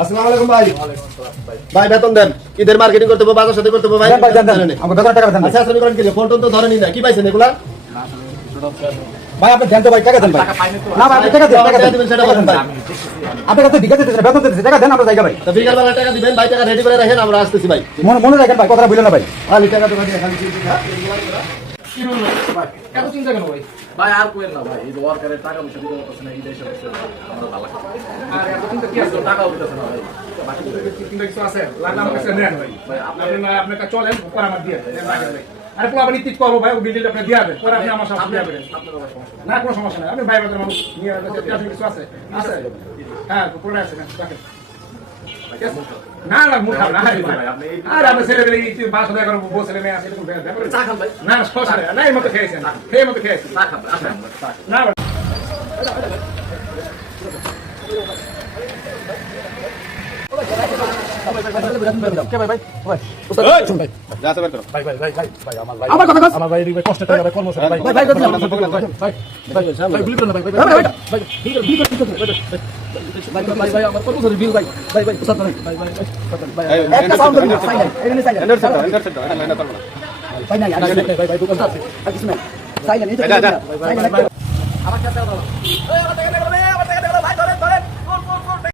আসসালামু আলাইকুম ভাই। ভাই বেতন দেন, ঈদের মার্কেটিং করতে হবে, বাজার সাথে করতে হবে ভাই। দেন ভাই, দেন, দেন। আমাকে বেতনের টাকা দেন ভাই। আচ্ছা শ্রমিক করেন কি ফোন টোন তো ধরেনি না, কি পাইছেন এগুলা? ভাই আপনি দেন তো ভাই, টাকা দেন ভাই। না ভাই আপনি টাকা দেন, টাকা দেন। দিবেন সেটা বলেন ভাই। আপনার কাছে বিকাশ দিতেছে বেতন দিতেছে, টাকা দেন আমরা জায়গা ভাই। তো বিকাল বেলা টাকা দিবেন ভাই, টাকা রেডি করে রাখেন, আমরা আসতেছি ভাই। মনে রাখেন ভাই, কথাটা বললেন না ভাই। খালি টাকা তো দিয়ে খালি চিন্তা। এত চিন্তা কেন ভাই? ভাই আর কোয়েন না ভাই, এই যে ওয়ার্কারের টাকা পয়সা দিতে পারতেছে না, এই দেশে বসে আমরা ভালো লাগে। আর এত চিন্তা কি আছে? টাকা উঠতেছে না ভাই। চিন্তা কিছু আছে? লাগলে আমার কাছে নেন ভাই। আপনি না আপনার কাছে চলেন, পরে আমার দিয়ে দেন। রাখেন ভাই। আরে পুরো আপনি টিট করবো ভাই, ও বিলটা আপনি দিয়ে দেন। পরে আপনি আমার সাথে দিয়ে দেবেন। না কোনো সমস্যা নাই। আপনি ভাই বাজার মানুষ নিয়ে আসলে কিছু আছে? আছে? হ্যাঁ, পুরো আছে না? রাখেন। না না মুখ খারাপ না ভাই। আরে আপনি ছেলে পেলে কি বাসা দেখা করবো, বউ ছেলে মেয়ে আছে এরকম ব্যাপার? চা খান ভাই। না সমস্যা নেই। না এই মতো খেয়েছেন, খেয়ে মতো খেয়েছেন। চা খান ভাই, আসেন চা। না ভাই। কে ভাই ভাই? ভাই। শুন ভাই। যা আছে বের করো। ভাই আমার ভাই। আমার কথা কস। আমার ভাই ভাই কষ্ট টাকা ভাই কর্মচারী ভাই। ভাই ভাই ভাই ভাই বিল করুন ভাই ভাই। ভাই ভাই বিল করুন ভাই আমার কর্মচারী বিল ভাই। ভাই ভাই সাথে ভাই ভাই ভাই। একটা সাউন্ড দিন সাইলেন্ট। এখানে সাইলেন্ট। এন্ডার সেট এটা লাইন করব না। ভাই নাই ভাই ভাই দোকান আছে। আর কিছু নাই। সাইলেন্ট এই তো। যা, যা। ভাই ভাই ভাই। আমার কাছে দাও। এই আমার টাকা দে, আমার টাকা